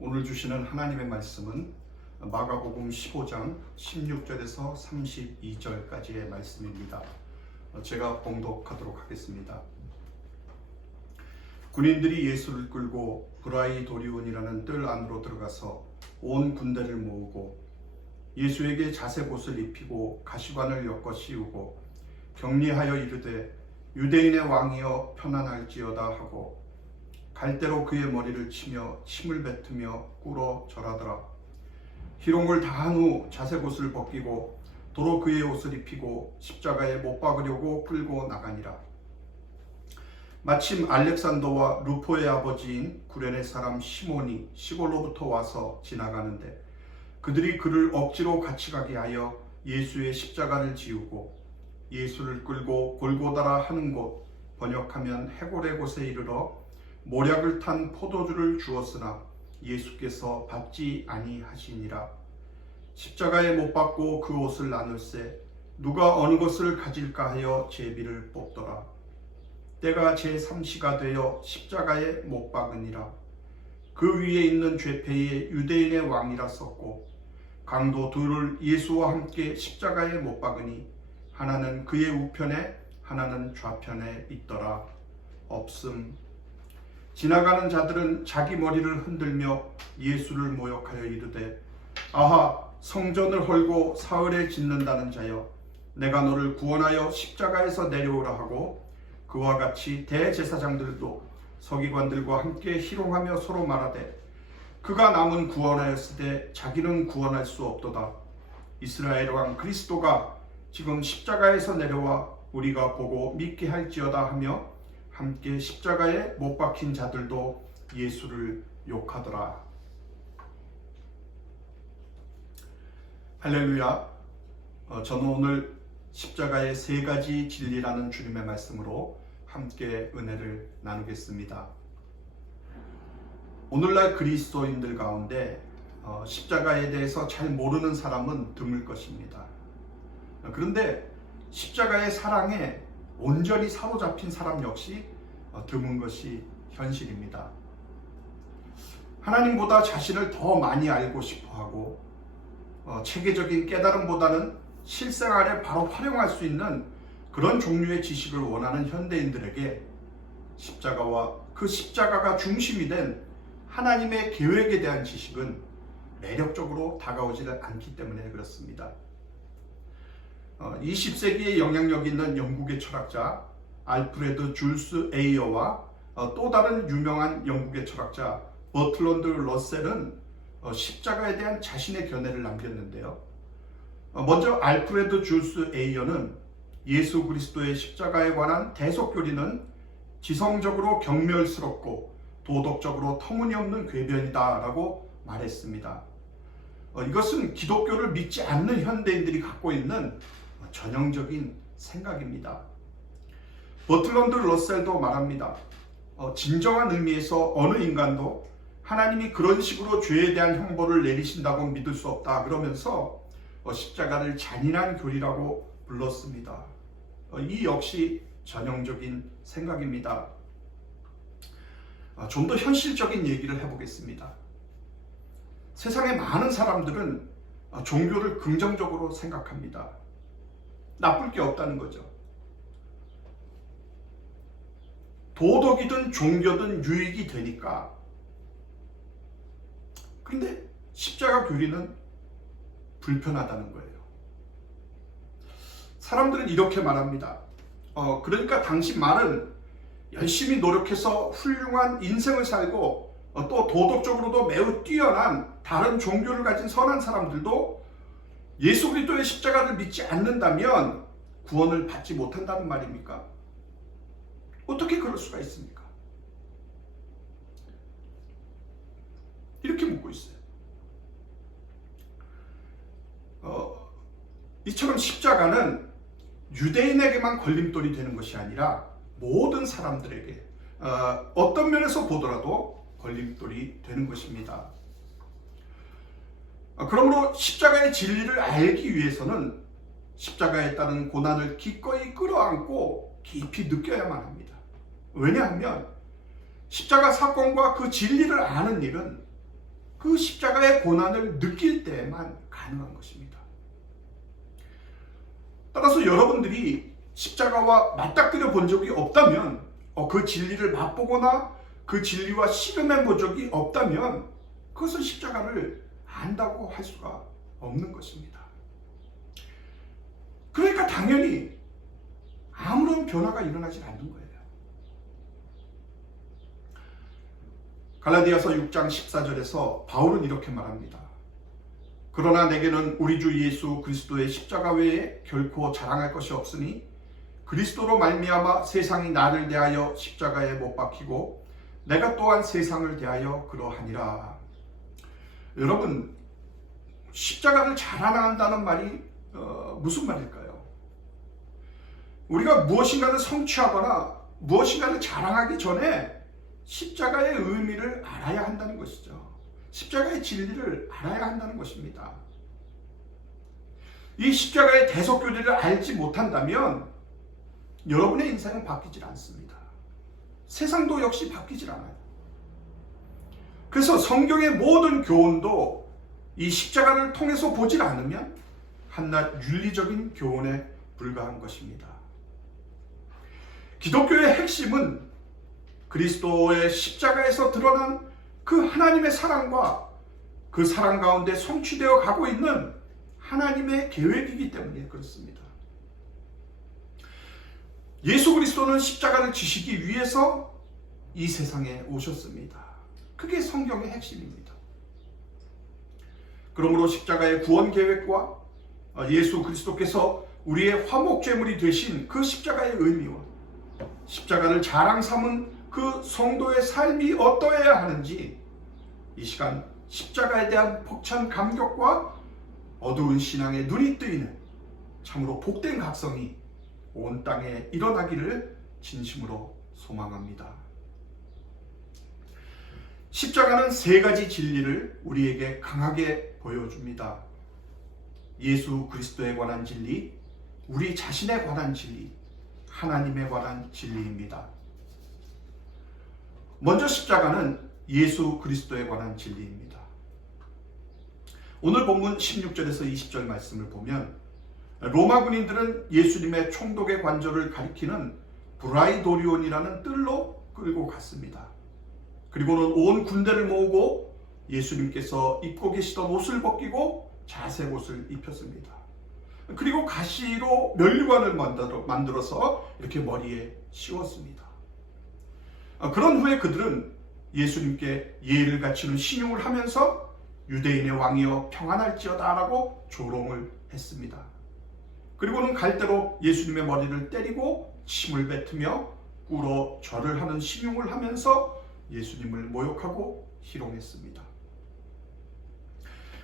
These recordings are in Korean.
오늘 주시는 하나님의 말씀은 마가복음 15장 16절에서 32절까지의 말씀입니다. 제가 봉독하도록 하겠습니다. 군인들이 예수를 끌고 브라이도리온이라는 뜰 안으로 들어가서 온 군대를 모으고 예수에게 자색옷을 입히고 가시관을 엮어 씌우고 격리하여 이르되 유대인의 왕이여 편안할지어다 하고 갈대로 그의 머리를 치며 침을 뱉으며 꿇어 절하더라. 희롱을 다한 후 자색옷을 벗기고 도로 그의 옷을 입히고 십자가에 못 박으려고 끌고 나가니라. 마침 알렉산더와 루포의 아버지인 구레네 사람 시몬이 시골로부터 와서 지나가는데 그들이 그를 억지로 같이 가게 하여 예수의 십자가를 지우고 예수를 끌고 골고다라 하는 곳, 번역하면 해골의 곳에 이르러 모략을 탄 포도주를 주었으나 예수께서 받지 아니하시니라. 십자가에 못 박고 그 옷을 나눌세 누가 어느 것을 가질까 하여 제비를 뽑더라. 때가 제3시가 되어 십자가에 못 박으니라. 그 위에 있는 죄패에 유대인의 왕이라 썼고 강도 둘을 예수와 함께 십자가에 못 박으니 하나는 그의 우편에 하나는 좌편에 있더라. 없음. 지나가는 자들은 자기 머리를 흔들며 예수를 모욕하여 이르되 아하 성전을 헐고 사흘에 짓는다는 자여 내가 너를 구원하여 십자가에서 내려오라 하고 그와 같이 대제사장들도 서기관들과 함께 희롱하며 서로 말하되 그가 남은 구원하였으되 자기는 구원할 수 없도다. 이스라엘 왕 그리스도가 지금 십자가에서 내려와 우리가 보고 믿게 할지어다 하며 함께 십자가에 못 박힌 자들도 예수를 욕하더라. 할렐루야. 저는 오늘 십자가의 세 가지 진리라는 주님의 말씀으로 함께 은혜를 나누겠습니다. 오늘날 그리스도인들 가운데 십자가에 대해서 잘 모르는 사람은 드물 것입니다. 그런데 십자가의 사랑에 온전히 사로잡힌 사람 역시 드문 것이 현실입니다. 하나님보다 자신을 더 많이 알고 싶어하고 체계적인 깨달음보다는 실생활에 바로 활용할 수 있는 그런 종류의 지식을 원하는 현대인들에게 십자가와 그 십자가가 중심이 된 하나님의 계획에 대한 지식은 매력적으로 다가오지 않기 때문에 그렇습니다. 20세기에 영향력 있는 영국의 철학자 알프레드 줄스 에이어와 또 다른 유명한 영국의 철학자 버틀런드 러셀은 십자가에 대한 자신의 견해를 남겼는데요. 먼저 알프레드 줄스 에이어는 예수 그리스도의 십자가에 관한 대속교리는 지성적으로 경멸스럽고 도덕적으로 터무니없는 궤변이다 라고 말했습니다. 이것은 기독교를 믿지 않는 현대인들이 갖고 있는 전형적인 생각입니다. 버틀런드 러셀도 말합니다. 진정한 의미에서 어느 인간도 하나님이 그런 식으로 죄에 대한 형벌을 내리신다고 믿을 수 없다 그러면서 십자가를 잔인한 교리라고 불렀습니다. 이 역시 전형적인 생각입니다. 좀 더 현실적인 얘기를 해보겠습니다. 세상의 많은 사람들은 종교를 긍정적으로 생각합니다. 나쁠 게 없다는 거죠. 도덕이든 종교든 유익이 되니까. 그런데 십자가 교리는 불편하다는 거예요. 사람들은 이렇게 말합니다. 그러니까 당신 말은 열심히 노력해서 훌륭한 인생을 살고 또 도덕적으로도 매우 뛰어난 다른 종교를 가진 선한 사람들도 예수 그리스도의 십자가를 믿지 않는다면 구원을 받지 못한다는 말입니까? 어떻게 그럴 수가 있습니까? 이렇게 묻고 있어요. 이처럼 십자가는 유대인에게만 걸림돌이 되는 것이 아니라 모든 사람들에게 어떤 면에서 보더라도 걸림돌이 되는 것입니다. 그러므로 십자가의 진리를 알기 위해서는 십자가에 따른 고난을 기꺼이 끌어안고 깊이 느껴야만 합니다. 왜냐하면 십자가 사건과 그 진리를 아는 일은 그 십자가의 고난을 느낄 때에만 가능한 것입니다. 따라서 여러분들이 십자가와 맞닥뜨려 본 적이 없다면, 그 진리를 맛보거나 그 진리와 씨름해 본 적이 없다면 그것은 십자가를 안다고 할 수가 없는 것입니다. 그러니까 당연히 아무런 변화가 일어나지 않는 거예요. 갈라디아서 6장 14절에서 바울은 이렇게 말합니다. 그러나 내게는 우리 주 예수 그리스도의 십자가 외에 결코 자랑할 것이 없으니 그리스도로 말미암아 세상이 나를 대하여 십자가에 못 박히고 내가 또한 세상을 대하여 그러하니라. 여러분, 십자가를 자랑한다는 말이 무슨 말일까요? 우리가 무엇인가를 성취하거나 무엇인가를 자랑하기 전에 십자가의 의미를 알아야 한다는 것이죠. 십자가의 진리를 알아야 한다는 것입니다. 이 십자가의 대속교리를 알지 못한다면 여러분의 인생은 바뀌질 않습니다. 세상도 역시 바뀌질 않아요. 그래서 성경의 모든 교훈도 이 십자가를 통해서 보질 않으면 한낱 윤리적인 교훈에 불과한 것입니다. 기독교의 핵심은 그리스도의 십자가에서 드러난 그 하나님의 사랑과 그 사랑 가운데 성취되어 가고 있는 하나님의 계획이기 때문에 그렇습니다. 예수 그리스도는 십자가를 지시기 위해서 이 세상에 오셨습니다. 그게 성경의 핵심입니다. 그러므로 십자가의 구원 계획과 예수 그리스도께서 우리의 화목제물이 되신 그 십자가의 의미와 십자가를 자랑 삼은 그 성도의 삶이 어떠해야 하는지 이 시간 십자가에 대한 벅찬 감격과 어두운 신앙의 눈이 뜨이는 참으로 복된 각성이 온 땅에 일어나기를 진심으로 소망합니다. 십자가는 세 가지 진리를 우리에게 강하게 보여줍니다. 예수 그리스도에 관한 진리, 우리 자신에 관한 진리, 하나님에 관한 진리입니다. 먼저 십자가는 예수 그리스도에 관한 진리입니다. 오늘 본문 16절에서 20절 말씀을 보면 로마 군인들은 예수님의 총독의 관절을 가리키는 브라이도리온이라는 뜰로 끌고 갔습니다. 그리고는 온 군대를 모으고 예수님께서 입고 계시던 옷을 벗기고 자색 옷을 입혔습니다. 그리고 가시로 면류관을 만들어서 이렇게 머리에 씌웠습니다. 그런 후에 그들은 예수님께 예의를 갖추는 신용을 하면서 유대인의 왕이여 평안할지어다 라고 조롱을 했습니다. 그리고는 갈대로 예수님의 머리를 때리고 침을 뱉으며 꿇어 절을 하는 신용을 하면서 예수님을 모욕하고 희롱했습니다.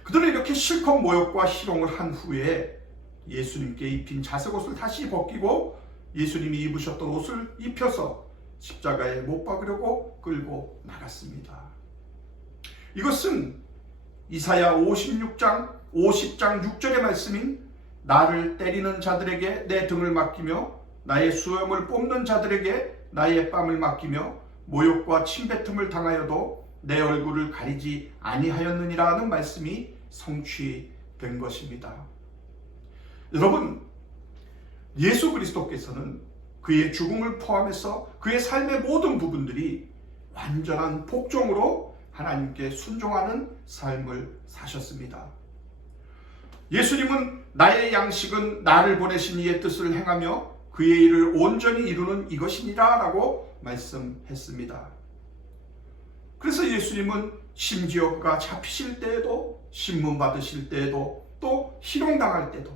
그들은 이렇게 실컷 모욕과 희롱을 한 후에 예수님께 입힌 자색옷을 다시 벗기고 예수님이 입으셨던 옷을 입혀서 십자가에 못 박으려고 끌고 나갔습니다. 이것은 이사야 50장 6절의 말씀인 나를 때리는 자들에게 내 등을 맡기며 나의 수염을 뽑는 자들에게 나의 뺨을 맡기며 모욕과 침뱉음을 당하여도 내 얼굴을 가리지 아니하였느니라는 말씀이 성취된 것입니다. 여러분, 예수 그리스도께서는 그의 죽음을 포함해서 그의 삶의 모든 부분들이 완전한 복종으로 하나님께 순종하는 삶을 사셨습니다. 예수님은 나의 양식은 나를 보내신 이의 뜻을 행하며 그의 일을 온전히 이루는 이것이니라 라고 말씀했습니다. 그래서 예수님은 심지어 그가 잡히실 때에도, 신문 받으실 때에도, 또 희롱당할 때도,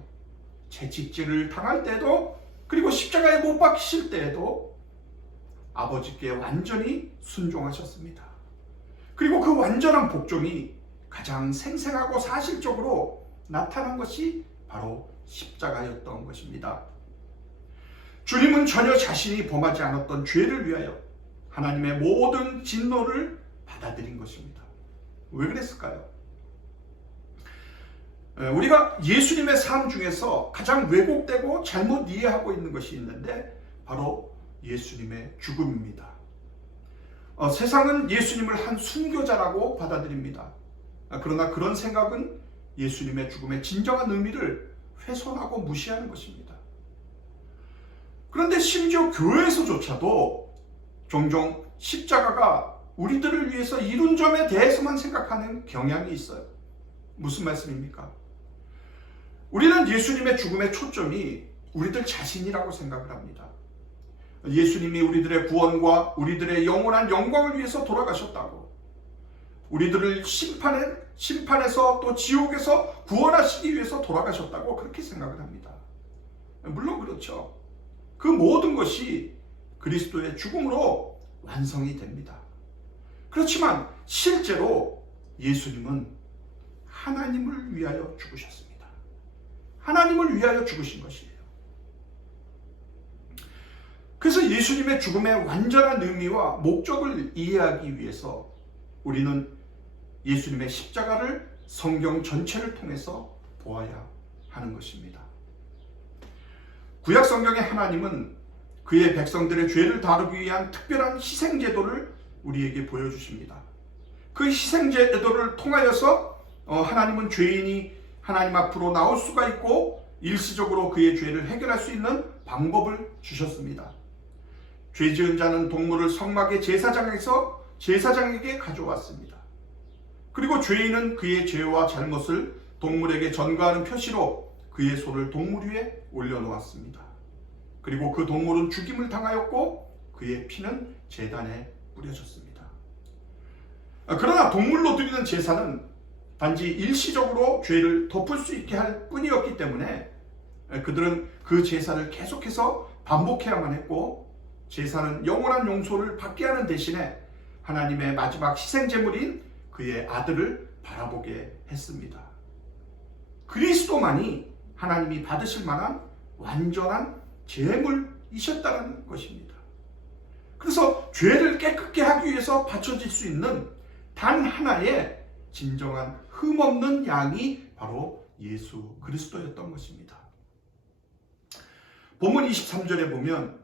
채찍질을 당할 때도, 그리고 십자가에 못 박히실 때에도 아버지께 완전히 순종하셨습니다. 그리고 그 완전한 복종이 가장 생생하고 사실적으로 나타난 것이 바로 십자가였던 것입니다. 주님은 전혀 자신이 범하지 않았던 죄를 위하여 하나님의 모든 진노를 받아들인 것입니다. 왜 그랬을까요? 우리가 예수님의 삶 중에서 가장 왜곡되고 잘못 이해하고 있는 것이 있는데 바로 예수님의 죽음입니다. 세상은 예수님을 한 순교자라고 받아들입니다. 그러나 그런 생각은 예수님의 죽음의 진정한 의미를 훼손하고 무시하는 것입니다. 그런데 심지어 교회에서조차도 종종 십자가가 우리들을 위해서 이룬 점에 대해서만 생각하는 경향이 있어요. 무슨 말씀입니까? 우리는 예수님의 죽음의 초점이 우리들 자신이라고 생각을 합니다. 예수님이 우리들의 구원과 우리들의 영원한 영광을 위해서 돌아가셨다고, 우리들을 심판에서 또 지옥에서 구원하시기 위해서 돌아가셨다고 그렇게 생각을 합니다. 물론 그렇죠. 그 모든 것이 그리스도의 죽음으로 완성이 됩니다. 그렇지만 실제로 예수님은 하나님을 위하여 죽으셨습니다. 하나님을 위하여 죽으신 것이에요. 그래서 예수님의 죽음의 완전한 의미와 목적을 이해하기 위해서 우리는 예수님의 십자가를 성경 전체를 통해서 보아야 하는 것입니다. 구약 성경의 하나님은 그의 백성들의 죄를 다루기 위한 특별한 희생제도를 우리에게 보여주십니다. 그 희생제도를 통하여서 하나님은 죄인이 하나님 앞으로 나올 수가 있고 일시적으로 그의 죄를 해결할 수 있는 방법을 주셨습니다. 죄 지은 자는 동물을 성막의 제사장에게 가져왔습니다. 그리고 죄인은 그의 죄와 잘못을 동물에게 전가하는 표시로 그의 손을 동물 위에 올려놓았습니다. 그리고 그 동물은 죽임을 당하였고 그의 피는 제단에 뿌려졌습니다. 그러나 동물로 드리는 제사는 단지 일시적으로 죄를 덮을 수 있게 할 뿐이었기 때문에 그들은 그 제사를 계속해서 반복해야만 했고, 제사는 영원한 용서를 받게 하는 대신에 하나님의 마지막 희생제물인 그의 아들을 바라보게 했습니다. 그리스도만이 하나님이 받으실 만한 완전한 제물이셨다는 것입니다. 그래서 죄를 깨끗게 하기 위해서 바쳐질 수 있는 단 하나의 진정한 흠없는 양이 바로 예수 그리스도였던 것입니다. 본문 23절에 보면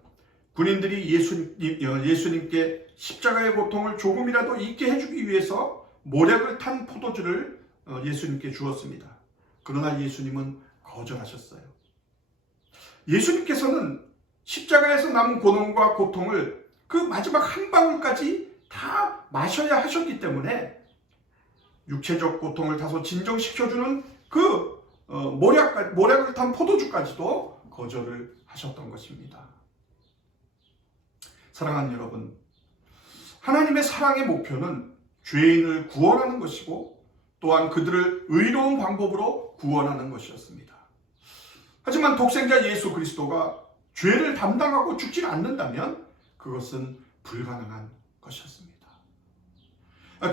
군인들이 예수님께 십자가의 고통을 조금이라도 잊게 해주기 위해서 모략을 탄 포도주를 예수님께 주었습니다. 그러나 예수님은 거절하셨어요. 예수님께서는 십자가에서 남은 고난과 고통을 그 마지막 한 방울까지 다 마셔야 하셨기 때문에 육체적 고통을 다소 진정시켜주는 그 모략을 탄 포도주까지도 거절을 하셨던 것입니다. 사랑하는 여러분, 하나님의 사랑의 목표는 죄인을 구원하는 것이고 또한 그들을 의로운 방법으로 구원하는 것이었습니다. 하지만 독생자 예수 그리스도가 죄를 담당하고 죽지 않는다면 그것은 불가능한 것이었습니다.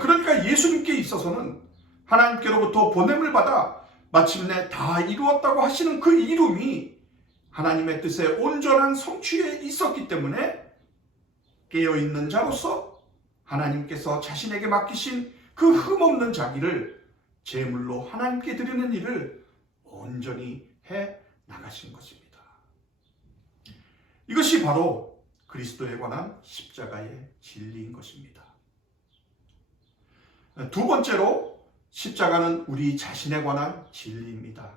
그러니까 예수님께 있어서는 하나님께로부터 보냄을 받아 마침내 다 이루었다고 하시는 그 이름이 하나님의 뜻의 온전한 성취에 있었기 때문에 깨어있는 자로서 하나님께서 자신에게 맡기신 그 흠없는 자기를 제물로 하나님께 드리는 일을 온전히 해 나가신 것입니다. 이것이 바로 그리스도에 관한 십자가의 진리인 것입니다. 두 번째로 십자가는 우리 자신에 관한 진리입니다.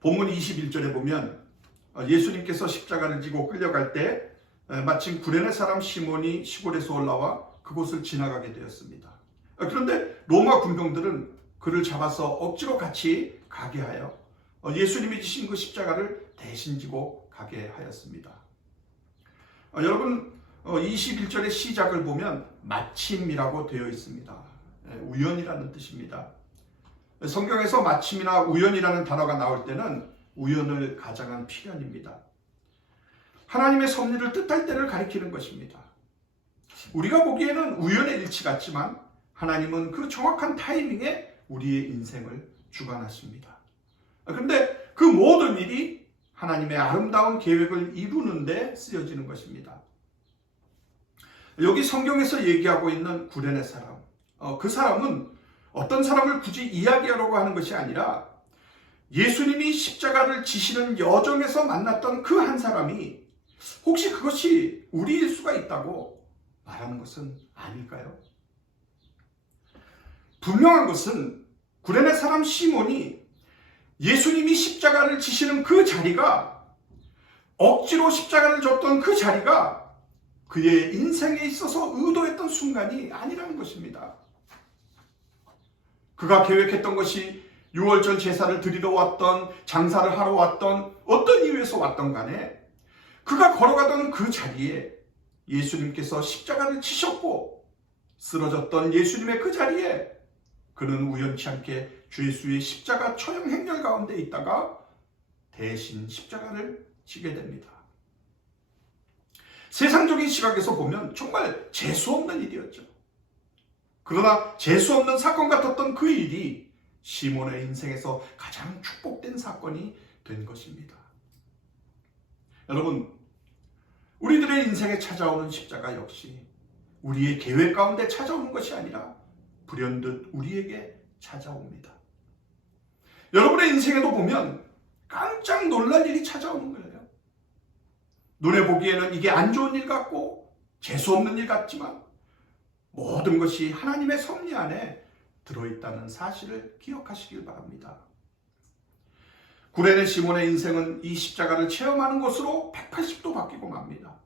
본문 21절에 보면 예수님께서 십자가를 지고 끌려갈 때 마침 구레네 사람 시몬이 시골에서 올라와 그곳을 지나가게 되었습니다. 그런데 로마 군병들은 그를 잡아서 억지로 같이 가게 하여 예수님이 지신 그 십자가를 대신 지고 가게 하였습니다. 여러분, 21절의 시작을 보면 마침이라고 되어 있습니다. 우연이라는 뜻입니다. 성경에서 마침이나 우연이라는 단어가 나올 때는 우연을 가장한 필연입니다. 하나님의 섭리를 뜻할 때를 가리키는 것입니다. 우리가 보기에는 우연의 일치 같지만 하나님은 그 정확한 타이밍에 우리의 인생을 주관하십니다. 그런데 그 모든 일이 하나님의 아름다운 계획을 이루는 데 쓰여지는 것입니다. 여기 성경에서 얘기하고 있는 구레네 사람, 그 사람은 어떤 사람을 굳이 이야기하려고 하는 것이 아니라 예수님이 십자가를 지시는 여정에서 만났던 그 한 사람이 혹시 그것이 우리일 수가 있다고 말하는 것은 아닐까요? 분명한 것은 구레네 사람 시몬이 예수님이 십자가를 지시는 그 자리가, 억지로 십자가를 줬던 그 자리가 그의 인생에 있어서 의도했던 순간이 아니라는 것입니다. 그가 계획했던 것이 6월절 제사를 드리러 왔던, 장사를 하러 왔던, 어떤 이유에서 왔던 간에 그가 걸어가던 그 자리에 예수님께서 십자가를 치셨고 쓰러졌던 예수님의 그 자리에 그는 우연치 않게 주 예수의 십자가 처형 행렬 가운데 있다가 대신 십자가를 지게 됩니다. 세상적인 시각에서 보면 정말 재수없는 일이었죠. 그러나 재수없는 사건 같았던 그 일이 시몬의 인생에서 가장 축복된 사건이 된 것입니다. 여러분, 우리들의 인생에 찾아오는 십자가 역시 우리의 계획 가운데 찾아오는 것이 아니라 불현듯 우리에게 찾아옵니다. 여러분의 인생에도 보면 깜짝 놀랄 일이 찾아오는 거예요. 눈에 보기에는 이게 안 좋은 일 같고 재수없는 일 같지만 모든 것이 하나님의 섭리 안에 들어있다는 사실을 기억하시길 바랍니다. 구레네 시몬의 인생은 이 십자가를 체험하는 것으로 180도 바뀌고 맙니다.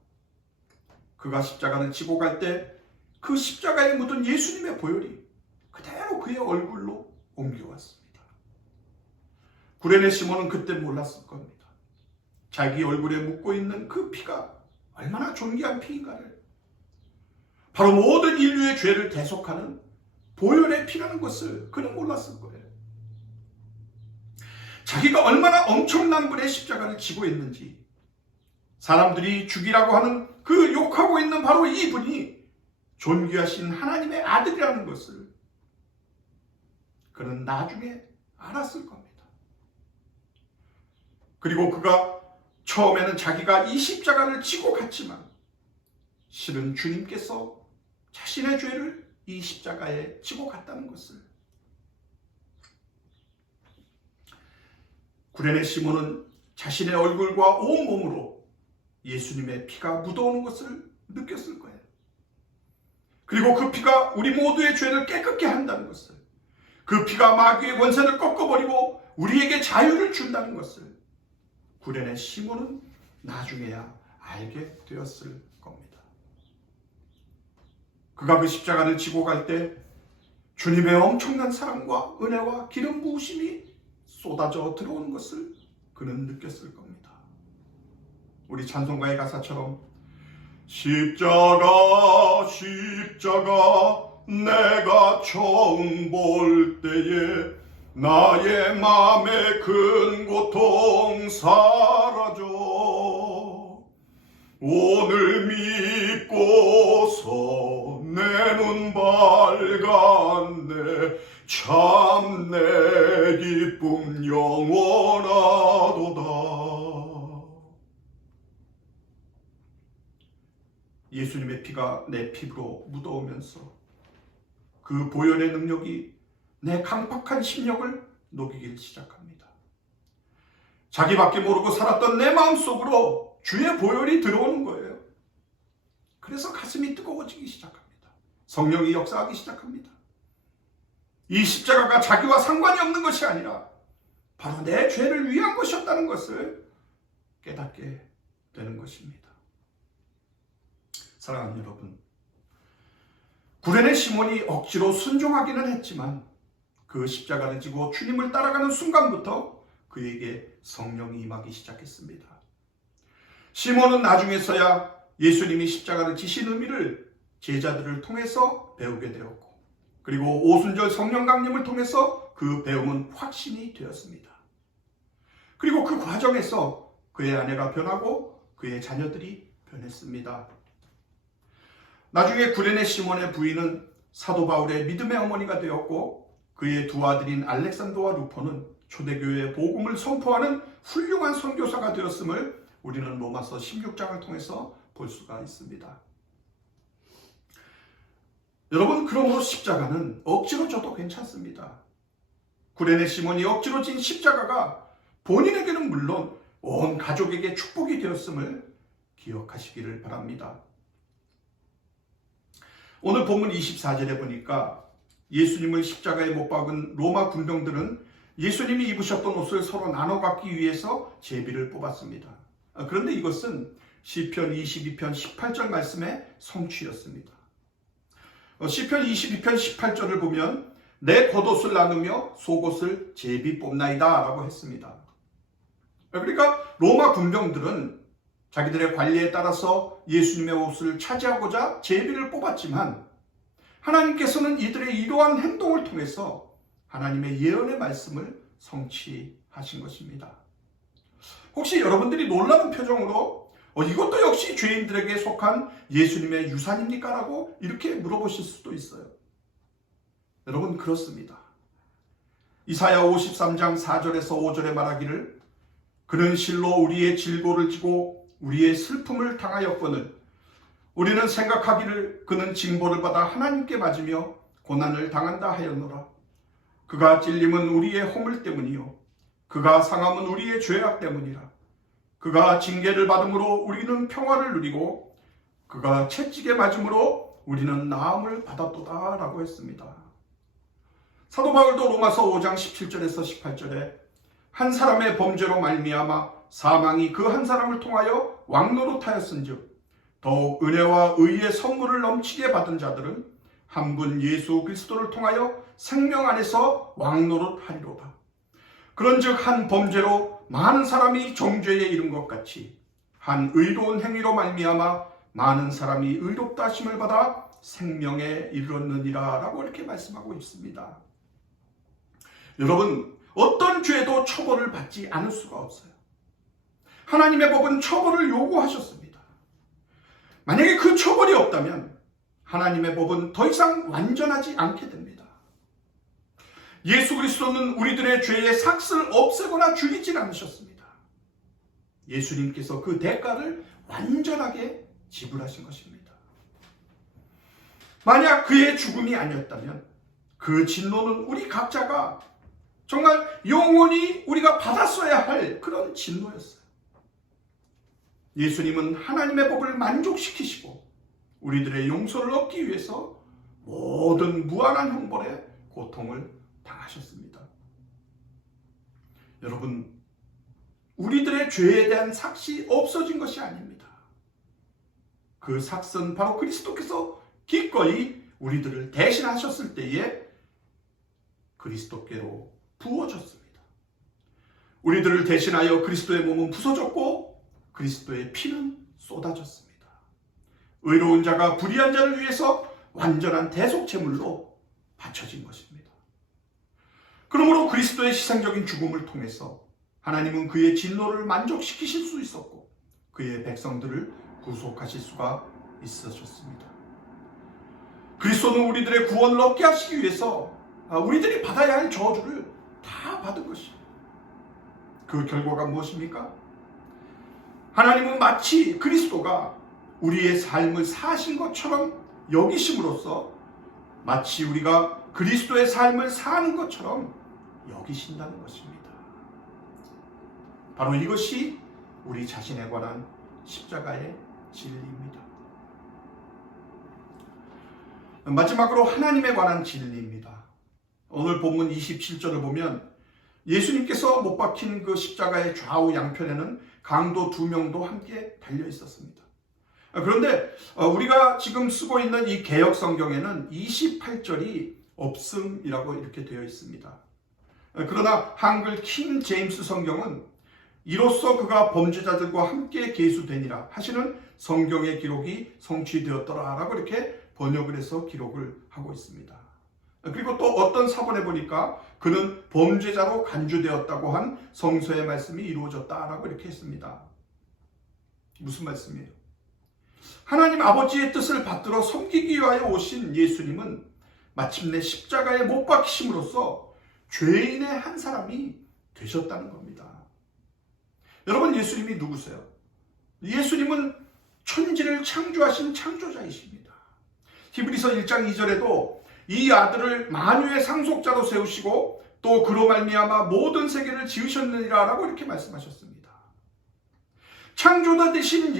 그가 십자가를 지고 갈 때 그 십자가에 묻은 예수님의 보혈이 그대로 그의 얼굴로 옮겨왔습니다. 구레네 시몬은 그때 몰랐을 겁니다. 자기 얼굴에 묻고 있는 그 피가 얼마나 존귀한 피인가를, 바로 모든 인류의 죄를 대속하는 보혈의 피라는 것을 그는 몰랐을 거예요. 자기가 얼마나 엄청난 분의 십자가를 지고 있는지, 사람들이 죽이라고 하는 그 욕하고 있는 바로 이 분이 존귀하신 하나님의 아들이라는 것을 그는 나중에 알았을 겁니다. 그리고 그가 처음에는 자기가 이 십자가를 지고 갔지만 실은 주님께서 자신의 죄를 이 십자가에 지고 갔다는 것을, 구레네 시몬은 자신의 얼굴과 온 몸으로 예수님의 피가 묻어오는 것을 느꼈을 거예요. 그리고 그 피가 우리 모두의 죄를 깨끗게 한다는 것을, 그 피가 마귀의 권세를 꺾어버리고 우리에게 자유를 준다는 것을 구레네 시몬은 나중에야 알게 되었을 겁니다. 그가 그 십자가를 지고 갈 때 주님의 엄청난 사랑과 은혜와 기름 부으심이 쏟아져 들어오는 것을 그는 느꼈을 겁니다. 우리 찬송가의 가사처럼 십자가 십자가 내가 처음 볼 때에 나의 마음의 큰 고통 사라져 오늘 믿고서 내 눈 밝았네 참 내 기쁨 영원하도다. 예수님의 피가 내 피부로 묻어오면서 그 보혈의 능력이 내 강팍한 심령을 녹이기 시작합니다. 자기밖에 모르고 살았던 내 마음속으로 주의 보혈이 들어오는 거예요. 그래서 가슴이 뜨거워지기 시작합니다. 성령이 역사하기 시작합니다. 이 십자가가 자기와 상관이 없는 것이 아니라 바로 내 죄를 위한 것이었다는 것을 깨닫게 되는 것입니다. 사랑하는 여러분, 구레네 시몬이 억지로 순종하기는 했지만 그 십자가를 지고 주님을 따라가는 순간부터 그에게 성령이 임하기 시작했습니다. 시몬은 나중에서야 예수님이 십자가를 지신 의미를 제자들을 통해서 배우게 되었고, 그리고 오순절 성령 강림을 통해서 그 배움은 확신이 되었습니다. 그리고 그 과정에서 그의 아내가 변하고 그의 자녀들이 변했습니다. 나중에 구레네 시몬의 부인은 사도 바울의 믿음의 어머니가 되었고, 그의 두 아들인 알렉산더와 루포는 초대교회의 복음을 선포하는 훌륭한 선교사가 되었음을 우리는 로마서 16장을 통해서 볼 수가 있습니다. 여러분, 그러므로 십자가는 억지로 져도 괜찮습니다. 구레네 시몬이 억지로 진 십자가가 본인에게는 물론 온 가족에게 축복이 되었음을 기억하시기를 바랍니다. 오늘 본문 24절에 보니까 예수님을 십자가에 못 박은 로마 군병들은 예수님이 입으셨던 옷을 서로 나눠 갖기 위해서 제비를 뽑았습니다. 그런데 이것은 시편 22편 18절 말씀의 성취였습니다. 시편 22편 18절을 보면 내 겉옷을 나누며 속옷을 제비 뽑나이다 라고 했습니다. 그러니까 로마 군병들은 자기들의 관리에 따라서 예수님의 옷을 차지하고자 제비를 뽑았지만 하나님께서는 이들의 이러한 행동을 통해서 하나님의 예언의 말씀을 성취하신 것입니다. 혹시 여러분들이 놀라는 표정으로 이것도 역시 죄인들에게 속한 예수님의 유산입니까? 라고 이렇게 물어보실 수도 있어요. 여러분, 그렇습니다. 이사야 53장 4절에서 5절에 말하기를 그는 실로 우리의 질고를 지고 우리의 슬픔을 당하였거늘 우리는 생각하기를 그는 징벌을 받아 하나님께 맞으며 고난을 당한다 하였노라. 그가 찔림은 우리의 허물 때문이요 그가 상함은 우리의 죄악 때문이라. 그가 징계를 받음으로 우리는 평화를 누리고 그가 채찍에 맞음으로 우리는 나음을 받았도다 라고 했습니다. 사도 바울도 로마서 5장 17절에서 18절에 한 사람의 범죄로 말미암아 사망이 그 한 사람을 통하여 왕노릇하였은즉 더욱 은혜와 의의 선물을 넘치게 받은 자들은 한 분 예수 그리스도를 통하여 생명 안에서 왕노릇하리로다. 그런즉 한 범죄로 많은 사람이 정죄에 이른 것 같이 한 의로운 행위로 말미암아 많은 사람이 의롭다 하심을 받아 생명에 이르렀느니라 라고 이렇게 말씀하고 있습니다. 여러분, 어떤 죄도 처벌을 받지 않을 수가 없어요. 하나님의 법은 처벌을 요구하셨습니다. 만약에 그 처벌이 없다면 하나님의 법은 더 이상 완전하지 않게 됩니다. 예수 그리스도는 우리들의 죄의 삭슬을 없애거나 죽이질 않으셨습니다. 예수님께서 그 대가를 완전하게 지불하신 것입니다. 만약 그의 죽음이 아니었다면 그 진노는 우리 각자가 정말 영원히 우리가 받았어야 할 그런 진노였어요. 예수님은 하나님의 법을 만족시키시고 우리들의 용서를 얻기 위해서 모든 무한한 형벌의 고통을 당하셨습니다. 여러분, 우리들의 죄에 대한 삭이 없어진 것이 아닙니다. 그 삭은 바로 그리스도께서 기꺼이 우리들을 대신하셨을 때에 그리스도께로 부어졌습니다. 우리들을 대신하여 그리스도의 몸은 부서졌고 그리스도의 피는 쏟아졌습니다. 의로운 자가 불의한 자를 위해서 완전한 대속제물로 바쳐진 것입니다. 그러므로 그리스도의 희생적인 죽음을 통해서 하나님은 그의 진노를 만족시키실 수 있었고 그의 백성들을 구속하실 수가 있으셨습니다. 그리스도는 우리들의 구원을 얻게 하시기 위해서 우리들이 받아야 할 저주를 다 받은 것이에요. 그 결과가 무엇입니까? 하나님은 마치 그리스도가 우리의 삶을 사신 것처럼 여기심으로써 마치 우리가 그리스도의 삶을 사는 것처럼 여기신다는 것입니다. 바로 이것이 우리 자신에 관한 십자가의 진리입니다. 마지막으로 하나님에 관한 진리입니다. 오늘 본문 27절을 보면 예수님께서 못 박힌 그 십자가의 좌우 양편에는 강도 2명도 함께 달려 있었습니다. 그런데 우리가 지금 쓰고 있는 이 개역 성경에는 28절이 없음이라고 이렇게 되어 있습니다. 그러나 한글 킹 제임스 성경은 이로써 그가 범죄자들과 함께 계수되니라 하시는 성경의 기록이 성취되었더라 라고 이렇게 번역을 해서 기록을 하고 있습니다. 그리고 또 어떤 사본에 보니까 그는 범죄자로 간주되었다고 한 성서의 말씀이 이루어졌다라고 이렇게 했습니다. 무슨 말씀이에요? 하나님 아버지의 뜻을 받들어 섬기기 위하여 오신 예수님은 마침내 십자가에 못 박히심으로써 죄인의 한 사람이 되셨다는 겁니다. 여러분, 예수님이 누구세요? 예수님은 천지를 창조하신 창조자이십니다. 히브리서 1장 2절에도 이 아들을 만유의 상속자로 세우시고 또 그로 말미암아 모든 세계를 지으셨느니라 라고 이렇게 말씀하셨습니다. 창조자 되신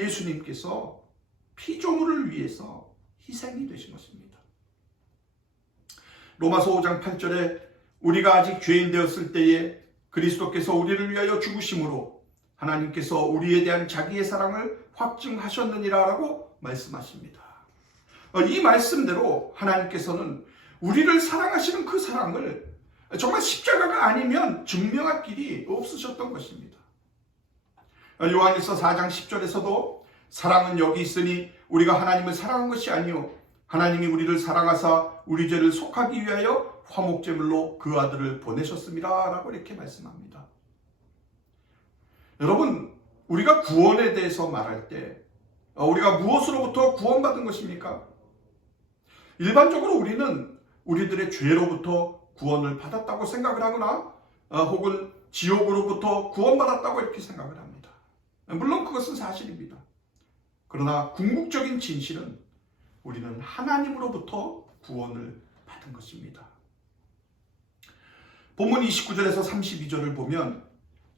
로마서 5장 8절에 우리가 아직 죄인 되었을 때에 그리스도께서 우리를 위하여 죽으심으로 하나님께서 우리에 대한 자기의 사랑을 확증하셨느니라 라고 말씀하십니다. 이 말씀대로 하나님께서는 우리를 사랑하시는 그 사랑을 정말 십자가가 아니면 증명할 길이 없으셨던 것입니다. 요한일서 4장 10절에서도 사랑은 여기 있으니 우리가 하나님을 사랑한 것이 아니요 하나님이 우리를 사랑하사 우리 죄를 속하기 위하여 화목제물로 그 아들을 보내셨습니다 라고 이렇게 말씀합니다. 여러분, 우리가 구원에 대해서 말할 때 우리가 무엇으로부터 구원받은 것입니까? 일반적으로 우리는 우리들의 죄로부터 구원을 받았다고 생각을 하거나 혹은 지옥으로부터 구원받았다고 이렇게 생각을 합니다. 물론 그것은 사실입니다. 그러나 궁극적인 진실은 우리는 하나님으로부터 구원을 받은 것입니다. 본문 29절에서 32절을 보면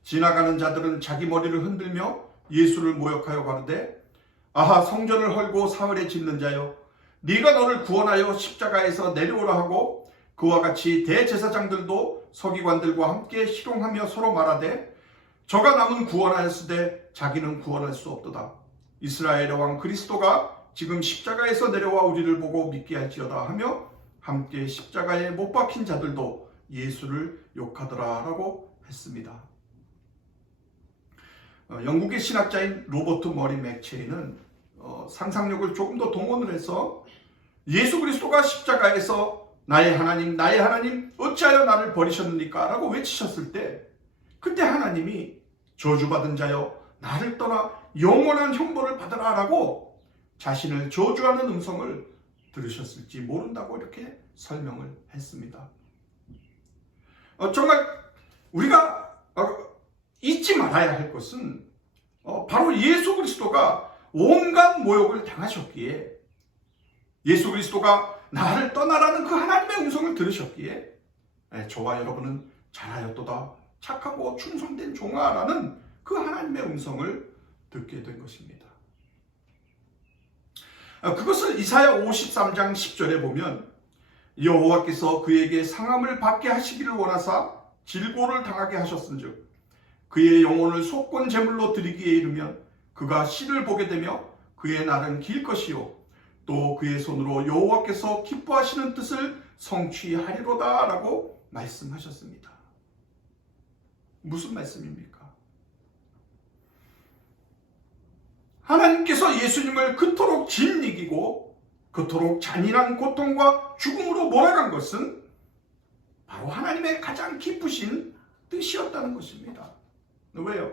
지나가는 자들은 자기 머리를 흔들며 예수를 모욕하여 가로되 아하 성전을 헐고 사흘에 짓는 자여 네가 너를 구원하여 십자가에서 내려오라 하고 그와 같이 대제사장들도 서기관들과 함께 희롱하며 서로 말하되 저가 남은 구원하였으되 자기는 구원할 수 없도다. 이스라엘의 왕 그리스도가 지금 십자가에서 내려와 우리를 보고 믿게 할지어다 하며 함께 십자가에 못 박힌 자들도 예수를 욕하더라 라고 했습니다. 영국의 신학자인 로버트 머리 맥체이는 상상력을 조금 더 동원을 해서 예수 그리스도가 십자가에서 나의 하나님 어찌하여 나를 버리셨습니까? 라고 외치셨을 때 그때 하나님이 저주받은 자여 나를 떠나 영원한 형벌을 받으라 라고 자신을 저주하는 음성을 들으셨을지 모른다고 이렇게 설명을 했습니다. 정말 우리가 잊지 말아야 할 것은 바로 예수 그리스도가 온갖 모욕을 당하셨기에 예수 그리스도가 나를 떠나라는 그 하나님의 음성을 들으셨기에 저와 여러분은 잘하였도다 착하고 충성된 종아라는 그 하나님의 음성을 듣게 된 것입니다. 그것을 이사야 53장 10절에 보면 여호와께서 그에게 상함을 받게 하시기를 원하사 질고를 당하게 하셨은즉 그의 영혼을 속건 제물로 드리기에 이르면 그가 씨를 보게 되며 그의 날은 길 것이요 또 그의 손으로 여호와께서 기뻐하시는 뜻을 성취하리로다 라고 말씀하셨습니다. 무슨 말씀입니까? 하나님께서 예수님을 그토록 짓이기고 그토록 잔인한 고통과 죽음으로 몰아간 것은 바로 하나님의 가장 기쁘신 뜻이었다는 것입니다. 왜요?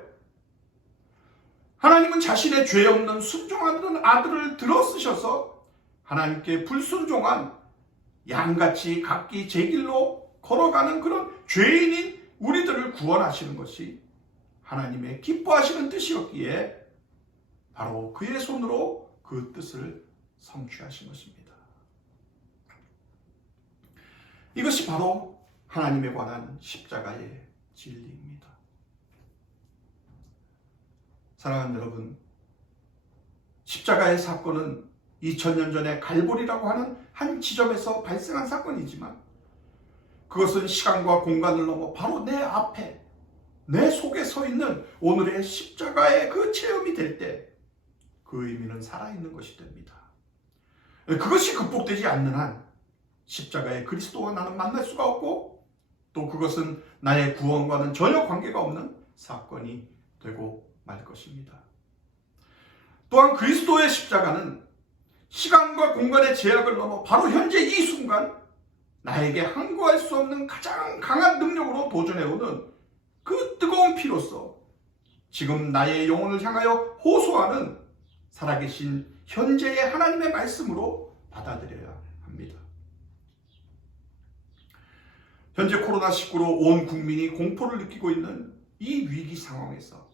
하나님은 자신의 죄 없는 순종하는 아들을 들어 쓰셔서 하나님께 불순종한 양같이 각기 제 길로 걸어가는 그런 죄인인 우리들을 구원하시는 것이 하나님의 기뻐하시는 뜻이었기에 바로 그의 손으로 그 뜻을 성취하신 것입니다. 이것이 바로 하나님에 관한 십자가의 진리입니다. 사랑하는 여러분, 십자가의 사건은 2000년 전에 갈보리라고 하는 한 지점에서 발생한 사건이지만 그것은 시간과 공간을 넘어 바로 내 앞에, 내 속에 서 있는 오늘의 십자가의 그 체험이 될 때 그 의미는 살아있는 것이 됩니다. 그것이 극복되지 않는 한 십자가의 그리스도와 나는 만날 수가 없고 또 그것은 나의 구원과는 전혀 관계가 없는 사건이 되고 말 것입니다. 또한 그리스도의 십자가는 시간과 공간의 제약을 넘어 바로 현재 이 순간 나에게 항거할 수 없는 가장 강한 능력으로 도전해오는 그 뜨거운 피로써 지금 나의 영혼을 향하여 호소하는 살아계신 현재의 하나님의 말씀으로 받아들여야 합니다. 현재 코로나19로 온 국민이 공포를 느끼고 있는 이 위기 상황에서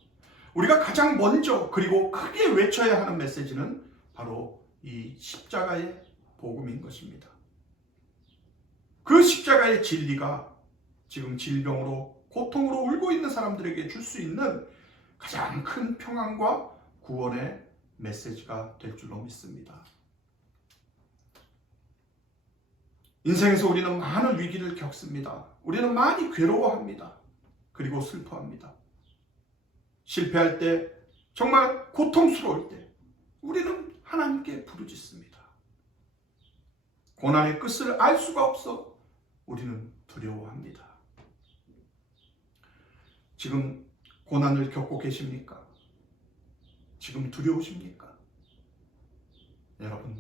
우리가 가장 먼저 그리고 크게 외쳐야 하는 메시지는 바로 이 십자가의 복음인 것입니다. 그 십자가의 진리가 지금 질병으로 고통으로 울고 있는 사람들에게 줄 수 있는 가장 큰 평안과 구원의 메시지가 될 줄로 믿습니다. 인생에서 우리는 많은 위기를 겪습니다. 우리는 많이 괴로워합니다. 그리고 슬퍼합니다. 실패할 때, 정말 고통스러울 때 우리는 하나님께 부르짖습니다. 고난의 끝을 알 수가 없어 우리는 두려워합니다. 지금 고난을 겪고 계십니까? 지금 두려우십니까? 여러분,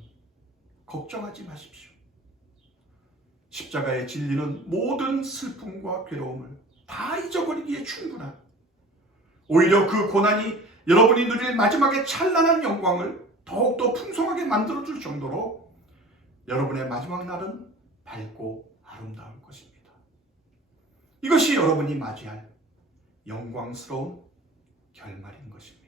걱정하지 마십시오. 십자가의 진리는 모든 슬픔과 괴로움을 다 잊어버리기에 충분한, 오히려 그 고난이 여러분이 누릴 마지막에 찬란한 영광을 더욱더 풍성하게 만들어줄 정도로 여러분의 마지막 날은 밝고 아름다울 것입니다. 이것이 여러분이 맞이할 영광스러운 결말인 것입니다.